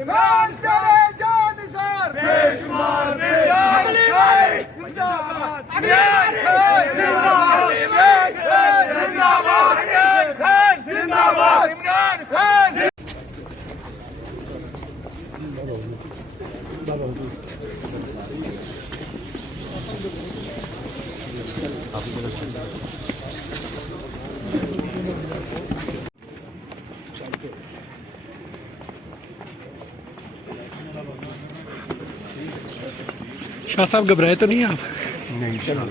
İman करे जानिसार बेशुमार अगली बारी जिंदाबाद इमरान खान जिंदाबाद इमरान खान जिंदाबाद इमरान खान शाह साहब घबराए तो नहीं आप? नहीं चलो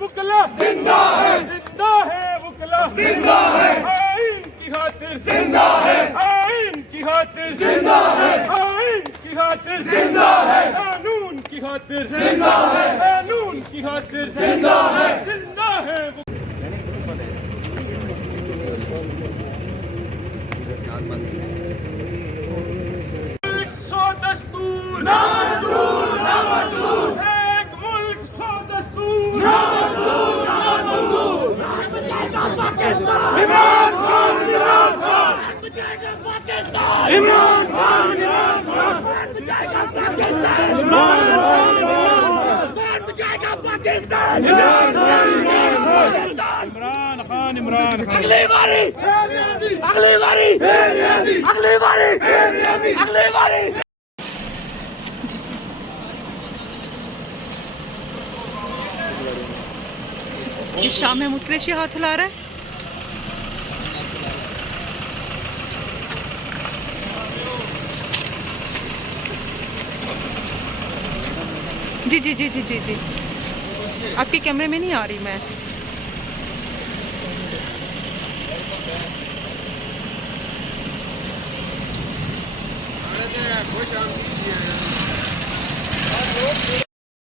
वुकला जिंदा है वुकला जिंदा है आइन की खातिर जिंदा है आइन की खातिर जिंदा है आइन की खातिर जिंदा है कानून की खातिर जिंदा है कानून की खातिर जिंदा है सौ दस्तूर ना मंजूर ना मंजूर एक मुल्क सौ दस्तूर ना मंजूर ना मंजूर इमरान खान इमरान खान बचाएगा पाकिस्तान इमरान खान इमरान खान बचाएगा पाकिस्तान इमरान खान इमरान खान बचाएगा पाकिस्तान इमरान खान इमरान खान इमरान खान अगली बारी अगली बारी अगली बारी अगली बारी ये शाम में मुतलेशी हाथ हिला रहा है। जी जी जी जी जी जी आपके कैमरे में नहीं आ रही मैं। खुश